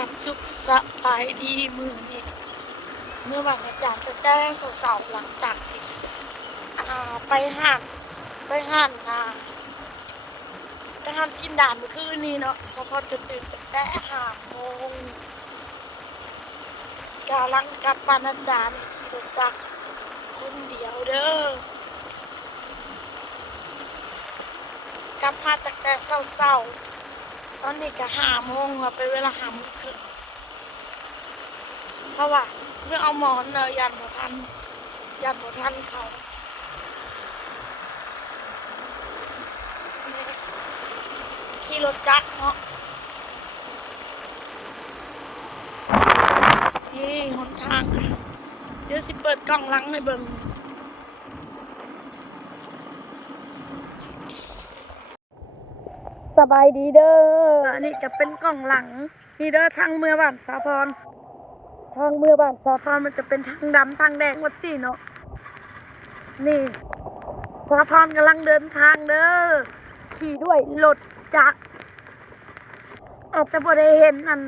กับสุขสบายดีมือนี่เมื่อวันอาจารย์ก็ได้สาวๆหลังจากที่ไปหั่นไปหั่นไปหั่นชิ้นด่านเมื่อคืนนี้เนาะสะพอนก็ตื่นแต่5 โมงกำลังกลับบ้านอาจารย์ขี่รถจักรคนเดียวเด้อกลับมาตั้งแต่เช้าตอนนี้ก็5 โมงแล้วเป็นเวลา5 โมงครึ่งเพราะว่าเมื่อเอาหมอนเนาะยันบ่ทันเขาขี่รถจักรเนาะนี่หนทางค่ะเดี๋ยวสิเปิดกล้องหลังให้เบิ่งสบายดีเด้ออันนี้จะเป็นกล้องหลังนี่เด้อทางเมื่อบ้านสาพรทางเมื่อบ้านสาพรมันจะเป็นทางดำทางแดงวัดสี่เนาะนี่สาพรกำลังเดินทางเด้อขี่ด้วยรถจักรอาจจะบ่ได้เห็นอัน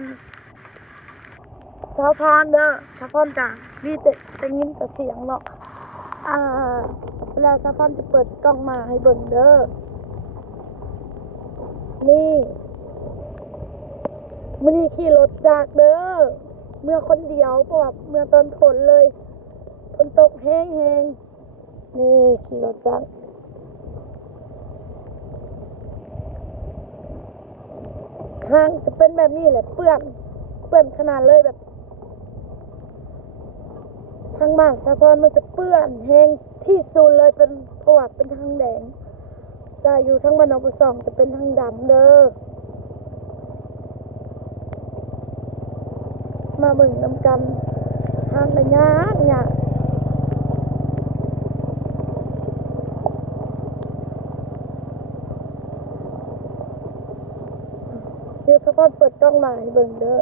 สาพรเด้อสาพรจ้ะนี่แต่ยินแต่เสียงเนาะเวลาสาพรจะเปิดกล้องมาให้เบิ่งเด้อนี่มื้อนี้ขี่รถจักรเด้อเมื่อคนเดียวเพราะว่าเมื่อตอนฝนเลยฝนตกแห้งนี่ขี่รถจักรทางจะเป็นแบบนี้แหละเปื้อนขนาดเลยแบบทางบ้านสะพอนมันจะเปื้อนแห้งที่สุดเลยเป็นเพราะว่าเป็นทางแดงจะอยู่ทางบ้านหนองประสองจะเป็นทางดำเด้อมาเบิ่งนำกันทางระยะเนี่ยเดี๋ยวสปอนเปิดกล้องมาให้เบิ่งเด้อ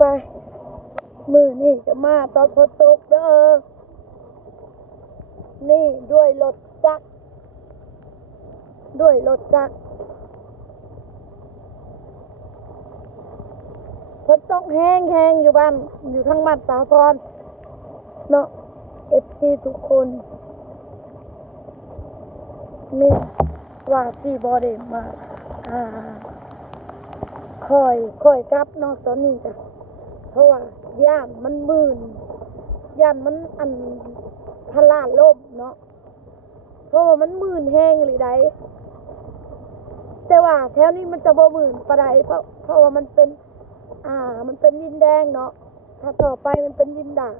ไปมือนี่จะมาตอนฝนตกเด้อนี่ด้วยรถจักรฝนตกแห้งอยู่บ้านอยู่ทางบ้านสาพรเนาะ FC ทุกคนนี่ว่าที่บ่ได้มาคอยกลับเนาะตอนนี้จ้ะเพราะว่าย่านมันมืนย่านมันพลาดล่มเนาะเพราะว่ามันมืนแห้งเลยได้แต่ว่าแถวนี้มันจะบ่มื่นปานใดเพราะว่ามันเป็นดินแดงเนาะถ้าต่อไปมันเป็นดินด่าง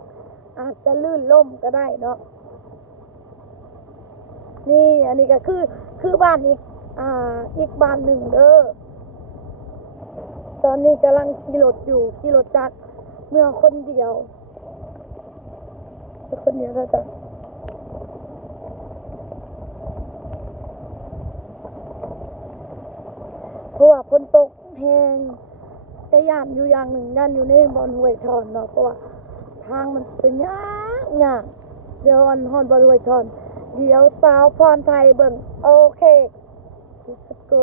อาจจะลื่นล่มก็ได้เนาะนี่อันนี้ก็คือบ้านอีกบ้านหนึ่งเด้อตอนนี้กำลังขี่รถจักรเมื่อคนเดียวแล้วจ้ะเพราะว่าฝนตกแห้งจะย่านอยู่อย่างหนึ่งย่านอยู่ในบอนห้วยทอนเนาะเพราะว่าทางมันเป็นยากเดี๋ยวฮอนบอนห้วยทอนเดี๋ยวสาวพรไทยเบิ่งโอเค let's go